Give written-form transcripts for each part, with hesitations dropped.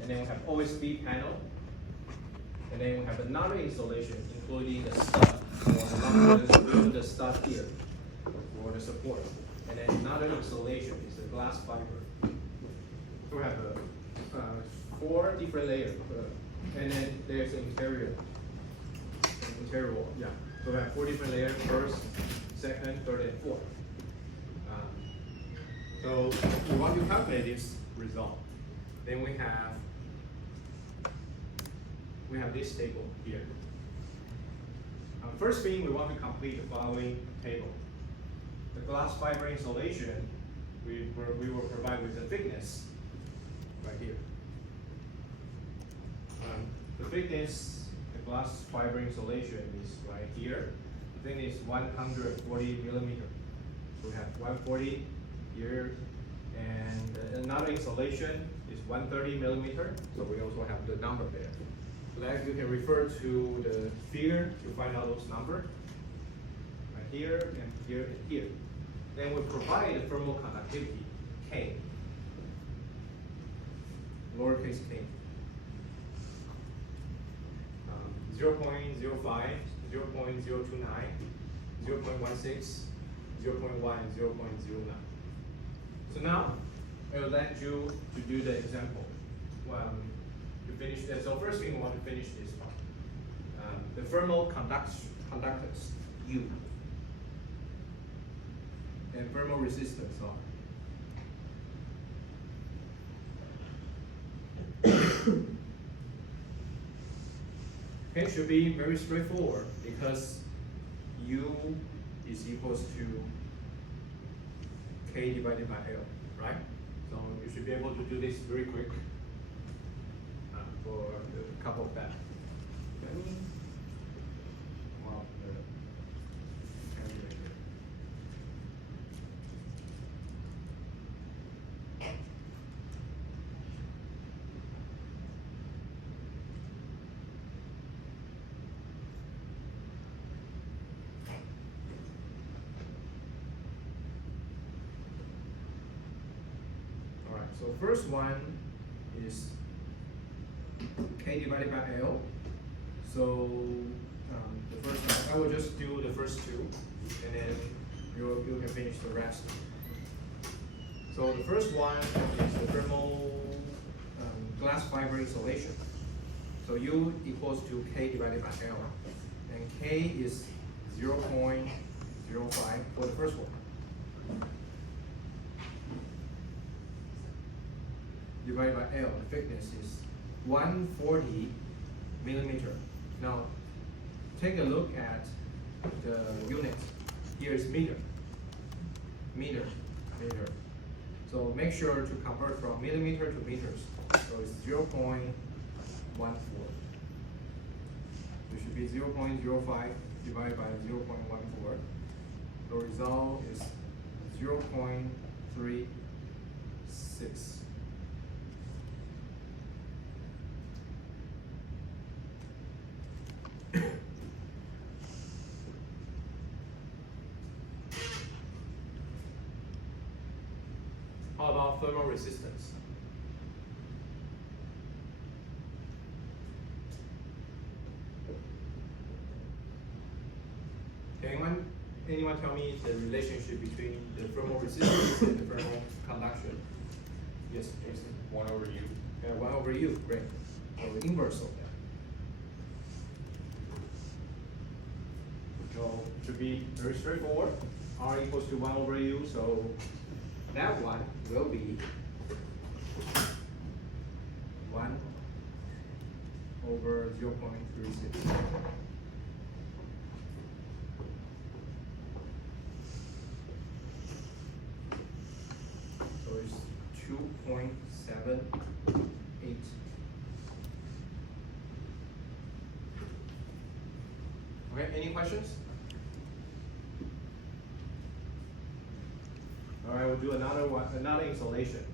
and then we have OSB panel, and then we have another insulation, including the stud, the stud here for the support, and then another insulation is the glass fiber. So we have 4 different layers, and then there's interior wall. Yeah. So we have 4 different layers: first, second, third, and fourth. So we want to calculate this result. Then we have this table here. First thing, we want to complete the following table. The glass fiber insulation, we will provide with the thickness right here. The thickness, the glass fiber insulation is right here. The thickness is 140 millimeter. So we have 140 here, and another insulation is 130 millimeter. So we also have the number there. So that you can refer to the figure to find out those numbers. Right here and here and here. Then we provide the thermal conductivity, K, lowercase k. 0.05, 0.029, 0.16, 0.1, 0.09. So now, I will let you to do the example. To finish that, so first thing we want to finish this part. The thermal conductance, U, and thermal resistance, R. Okay, should be very straightforward because U is equals to K divided by L, right? So you should be able to do this very quick for a couple of that. Okay. Well, calculator. All right, so first one is K divided by L. So the first one, I will just do the first two, and then you can finish the rest. So the first one is the thermal glass fiber insulation. So U equals to K divided by L, and K is 0.05 for the first one. Divided by L, the thickness is 140 millimeter. Now, take a look at the unit. Here is meter. So make sure to convert from millimeter to meters. So it's 0.14. It should be 0.05 divided by 0.14. The result is 0.36. How about thermal resistance? Anyone tell me the relationship between the thermal resistance and the thermal conduction? Yes, Jason. 1 over U. Yeah, 1 over U, great. So the inverse of that. So it should be very straightforward. R equals to 1 over U, so that one will be 1 over 0.36. So it's 2.78. Okay, any questions? All right, we'll do another one, another insulation.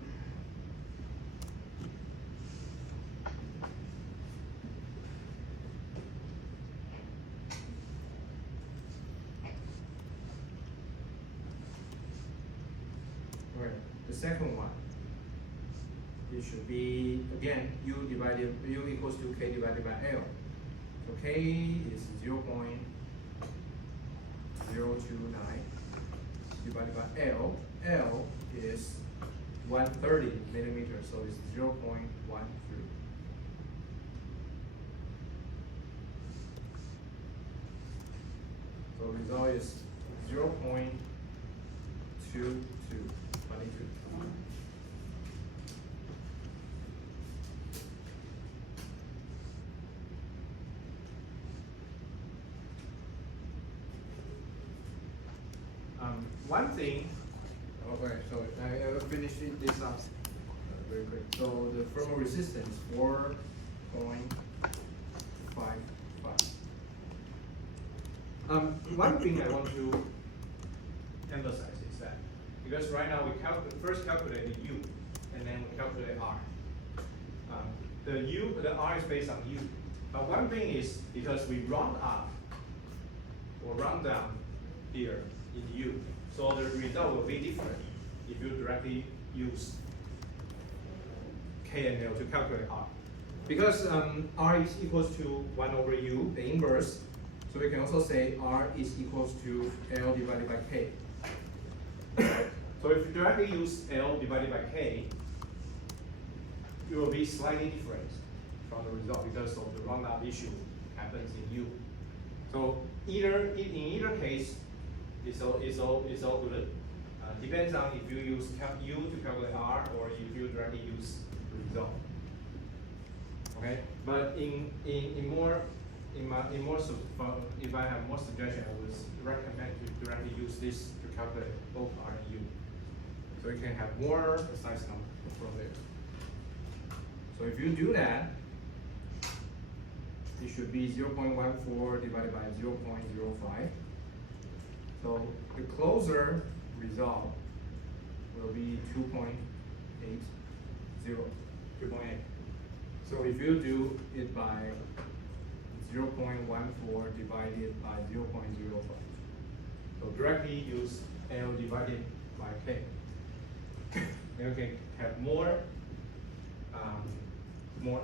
Okay, the second one, it should be, again, U U equals to K divided by L. So K is 0.029 divided by L. L is 130 millimeters, so it's 0.13. So result is 0.2222. One thing, okay, so I will finish this up very quick. So the thermal resistance 4.55. One thing I want to emphasize is that because right now we first calculate the U and then we calculate R. The R is based on U. But one thing is because we round up or round down here in U, so the result will be different if you directly use K and L to calculate R. Because R is equals to 1 over U, the inverse, so we can also say R is equals to L divided by K. So if you directly use L divided by K, it will be slightly different from the result because of the round-up issue happens in U. So in either case, it's all good. Depends on if you use U to calculate R or if you directly use the result. Okay, but if I have more suggestion, I would recommend to directly use this to calculate both R and U, so you can have more precise number from there. So if you do that, it should be 0.14 divided by 0.05. So the closer result will be 2.80, 2.8. So if you do it by 0.14 divided by 0.05, so directly use L divided by K. You can have more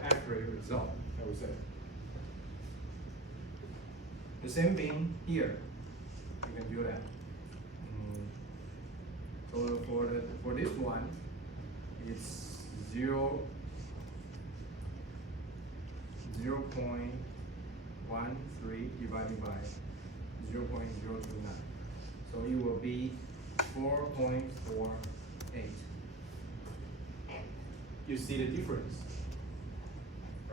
accurate result, I would say. The same thing here, you can do that. So for this one, it's 0.13 divided by 0.029. So it will be 4.48. You see the difference,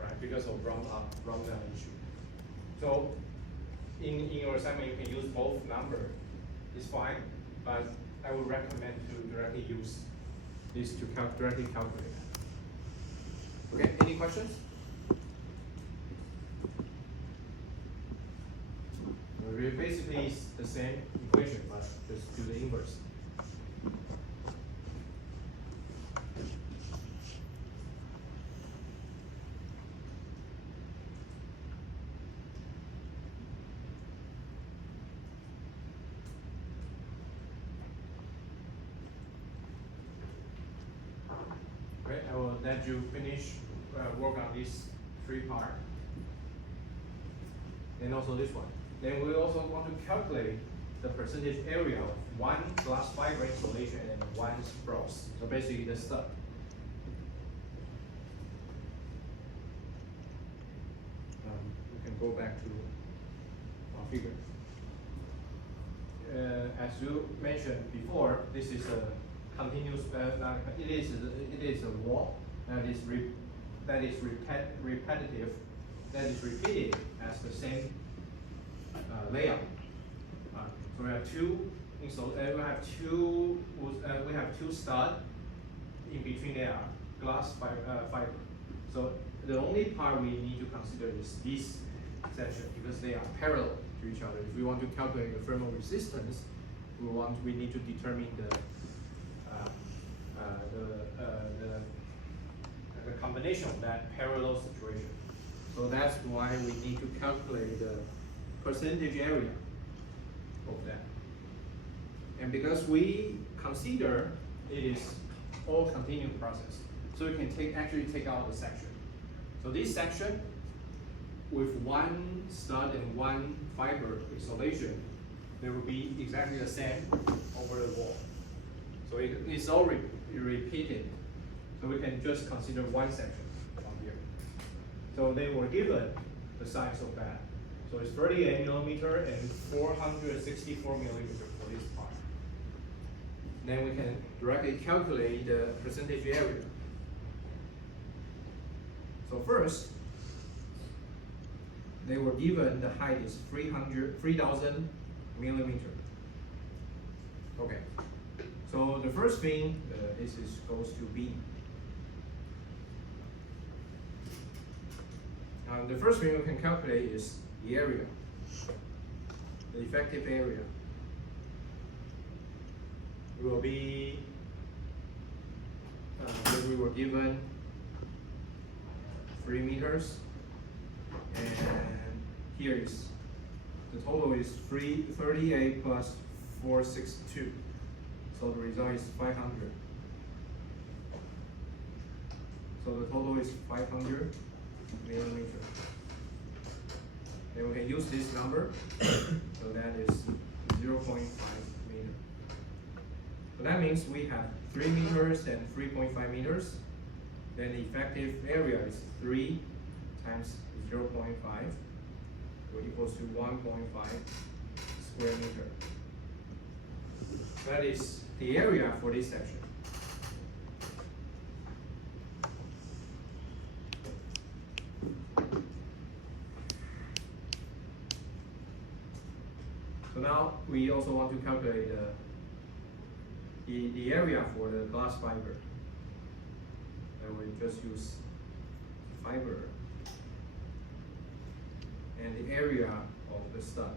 right? Because of round down issue. So in your assignment, you can use both numbers. It's fine, but I would recommend to directly use this to directly calculate. Okay, any questions? Basically, it's the same equation, but just do the inverse. Okay, I will let you finish work on this 3 part, and also this one. Then we also want to calculate the percentage area of one glass fiber insulation and one spruce. So basically the stud. We can go back to our figure. As you mentioned before, this is a continuous. It is a wall that is repetitive. That is repeated as the same layout. So we have two studs. In between there are glass fiber. So the only part we need to consider is this section because they are parallel to each other. If we want to calculate the thermal resistance, we need to determine the combination of that parallel situation. So that's why we need to calculate the percentage area of that. And because we consider it is all continuous process, so we can actually take out the section. So this section with one stud and one fiber isolation, they will be exactly the same over the wall. So it's all repeated. So we can just consider one section from here. So they were given the size of that. So it's 38 millimeter and 464 millimeter for this part. Then we can directly calculate the percentage area. So first, they were given the height is 3,000 millimeter. Okay. So the first thing goes to B. Now the first thing we can calculate is the area, the effective area. It will be, we were given 3 meters, and here is, the total is 338 plus 462. So the result is 500. So the total is 500 millimeter. Then we can use this number. So that is 0.5 meter. So that means we have 3 meters and 3.5 meters. Then the effective area is 3 times 0.5, which equals to 1.5 square meter. That is the area for this section. So now we also want to calculate the area for the glass fiber. And we just use fiber and the area of the stud.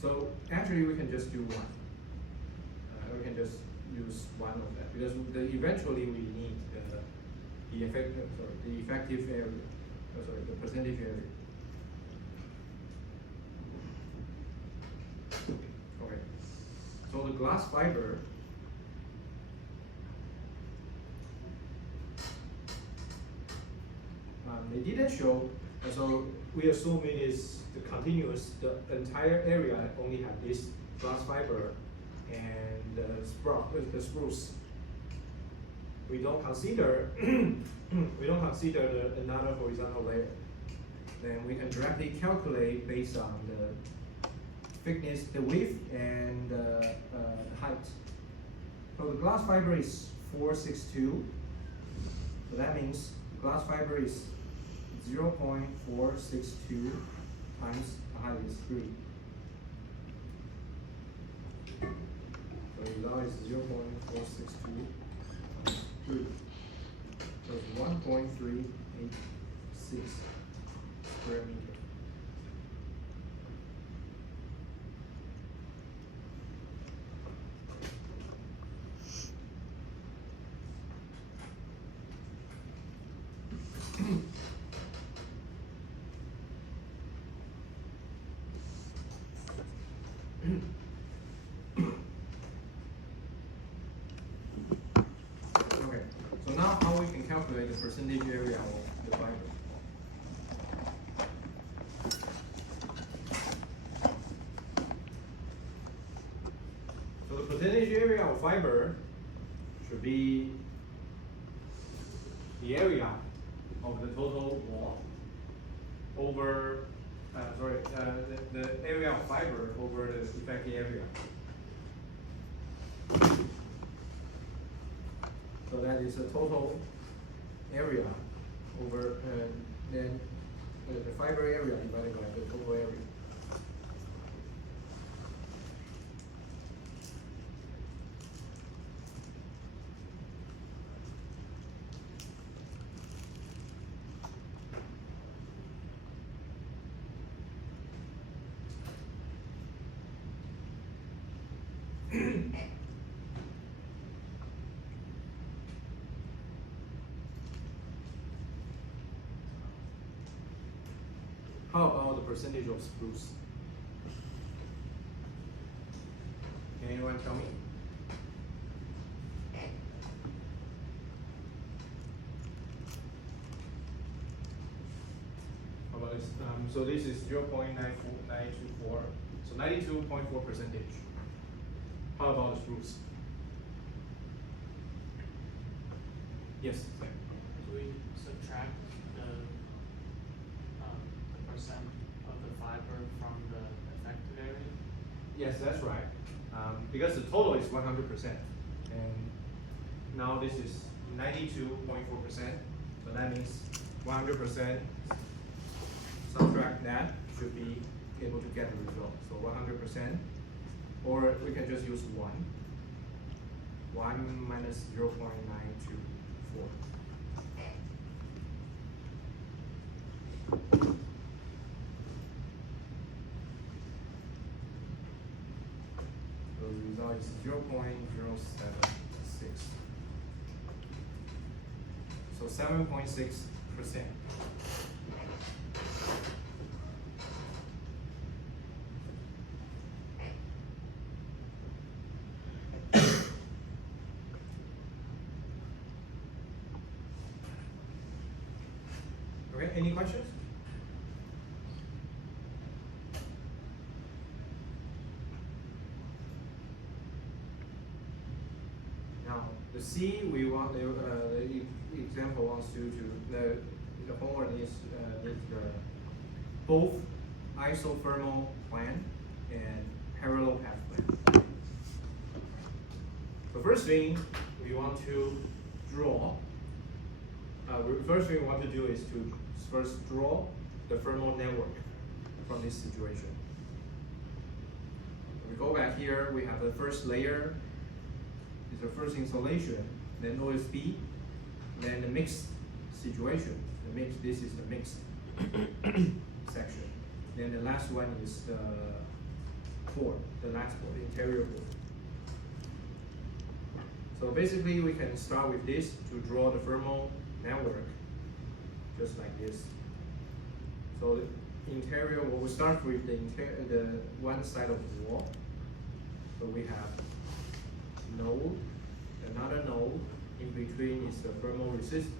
So actually we can just do one. We can just use one of that because eventually we need the effective area. The percentage area. Okay. So the glass fiber. They didn't show, so we assume it is the continuous, the entire area only have this glass fiber and the spruce. We don't consider another horizontal layer. Then we can directly calculate based on the thickness, the width, and the height. So the glass fiber is 462. So that means glass fiber is 0.462 times the height is 3. So the result is 0.462 times 3. So it's 1.386 square meter. Okay, so now how we can calculate the percentage area of the fiber. So the percentage area of fiber should be the area of the total wall over, the area of fiber over the effective area. So that is the total area over, then the fiber area divided by the total area. How about the percentage of spruce? Can anyone tell me? How about this? So this is 0.924, so 92.4 percentage. How about the spruce? Yes, Sam. Do we subtract the percent of the fiber from the affected area? Yes, that's right. Because the total is 100%, and now this is 92.4%, so that means 100%, subtract that, should be able to get the result. So 100%, or we can just use 1. 1 minus 0.924. So the result is 0.076. So 7.6%. Okay, any questions? Now, the C, we want the example wants you to the homework needs both isothermal plan and parallel path plan. The first thing we want to draw. First thing we want to do is to first draw the thermal network from this situation. We go back here, we have the first layer, is the first insulation, then OSB, then the mixed situation. This is the mixed section. Then the last one is the core, the last core, the interior core. So basically we can start with this to draw the thermal network, just like this. So the interior, we'll start with the one side of the wall. So we have node, another node, in between is the thermal resistance.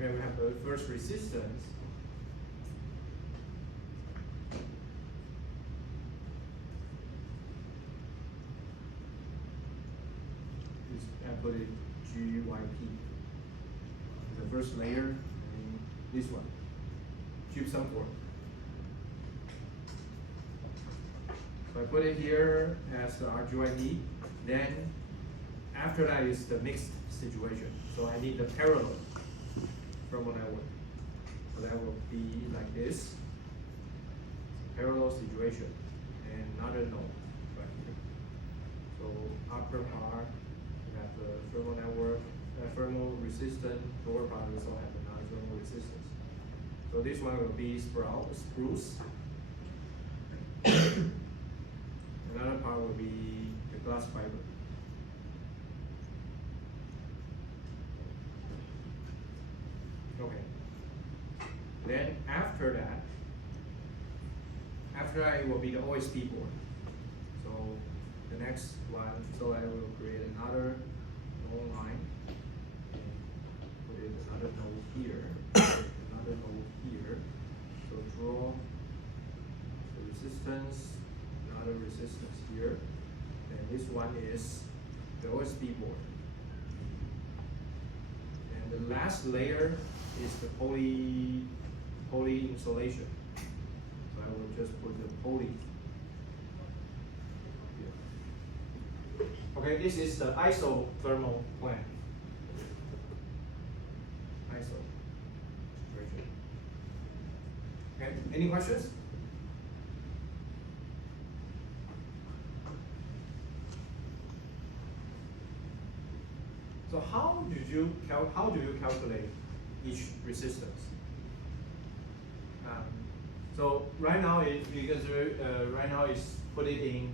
Okay, we have the first resistance. I put it GYP. The first layer, and this one, gypsum core. So I put it here as the RGYP. Then after that is the mixed situation. So I need the parallel thermal network. So that will be like this. Parallel situation and another node right here. So upper part we have the thermal network, thermal resistance. Lower part also have another thermal resistance. So this one will be spruce. Another part will be the glass fiber. Okay. Then after that it will be the OSB board. So the next one, so I will create another node line and put in another node here, another node here. So draw the resistance, another resistance here, and this one is the OSB board. And the last layer is the poly insulation. So I will just put the poly here. Okay, this is the isothermal plan. Iso. Very good. Okay, any questions? So how do you calculate each resistance. So right now, right now it's put it in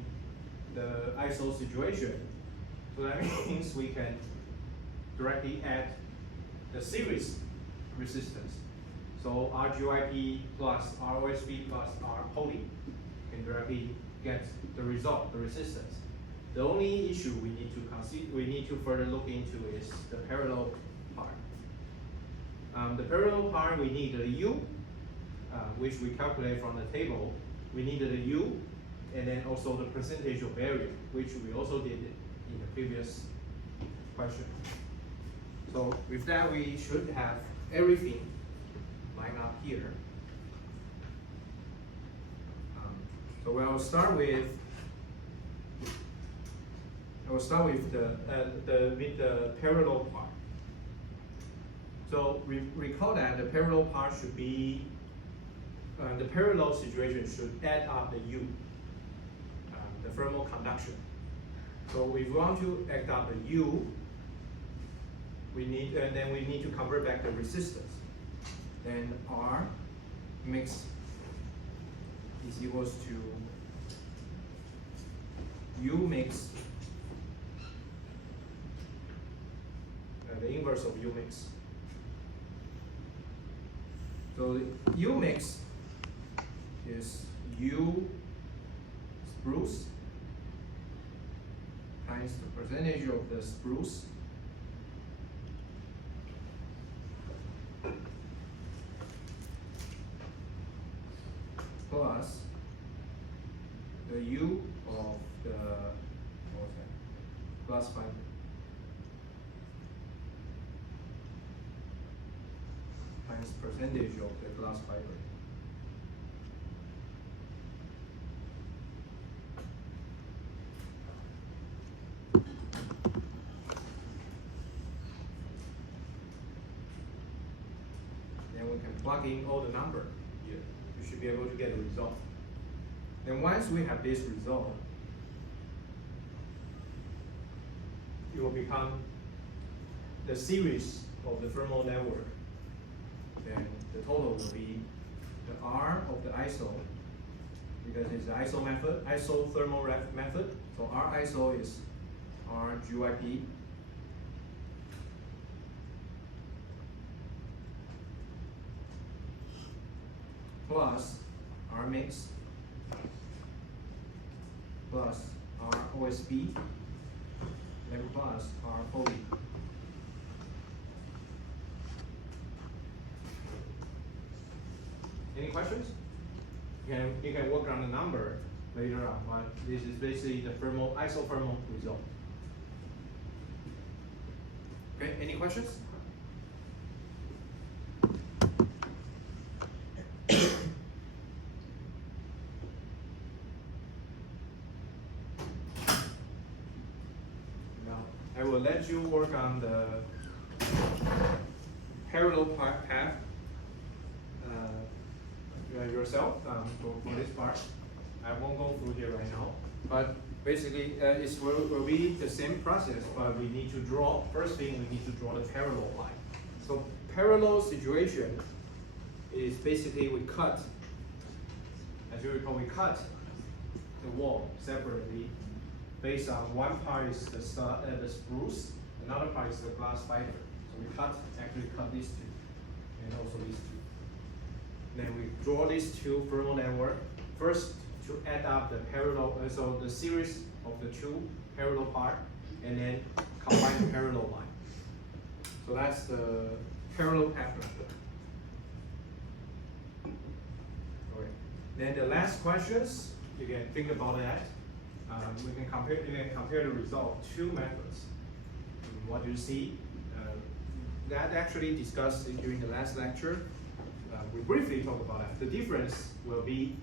the ISO situation. So that means we can directly add the series resistance. So RGYP plus ROSB plus R poly can directly get the result, the resistance. The only issue we need to further look into is the parallel part. The parallel part, we need the U, which we calculate from the table. We need the U, and then also the percentage of area, which we also did in the previous question. So with that, we should have everything lined up here. So we'll start with the parallel part. So recall that the parallel part should be the parallel situation should add up the U, the thermal conduction. So if we want to add up the U, then we need to convert back the resistance. Then R mix is equals to U mix, the inverse of U mix. So the U mix is U spruce times the percentage of the spruce plus the U of the glass fiber times percentage of the glass fiber. Then we can plug in all the number here. You should be able to get a result. Then once we have this result, it will become the series of the thermal network. Then the total will be the R of the ISO, because it's the ISO method, isothermal method. So R ISO is R GYP plus R mix plus R OSB and plus R poly. Any questions? You can work on the number later on, but this is basically the isothermal result. Okay, any questions? Now, I will let you work on the parallel path yourself for this part. I won't go through here right now, but basically it will be the same process, but we need to draw, first thing we need to draw the parallel line. So parallel situation is basically we cut, as you recall, we cut the wall separately based on one part is the spruce, another part is the glass fiber. So we actually cut these two, and also these two. Then we draw these two thermal network. First, to add up the parallel, so the series of the two parallel part, and then combine the parallel line. So that's the parallel path method. Okay. Then the last questions, you can think about that. You can compare the result of two methods. What you see, that actually discussed during the last lecture. We briefly talk about that. The difference will be,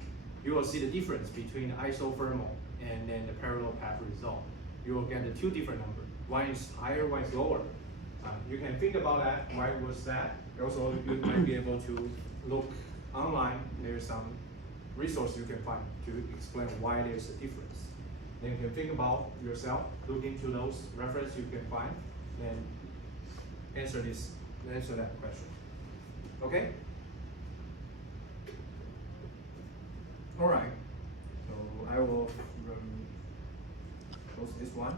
you will see the difference between the isothermal and then the parallel path result. You will get the two different numbers. One is higher, one is lower. You can think about that, why was that? Also, you might be able to look online. There's some resource you can find to explain why there's a difference. Then you can think about yourself, look into those references you can find, and answer that question. Okay? Alright, so I will close this one.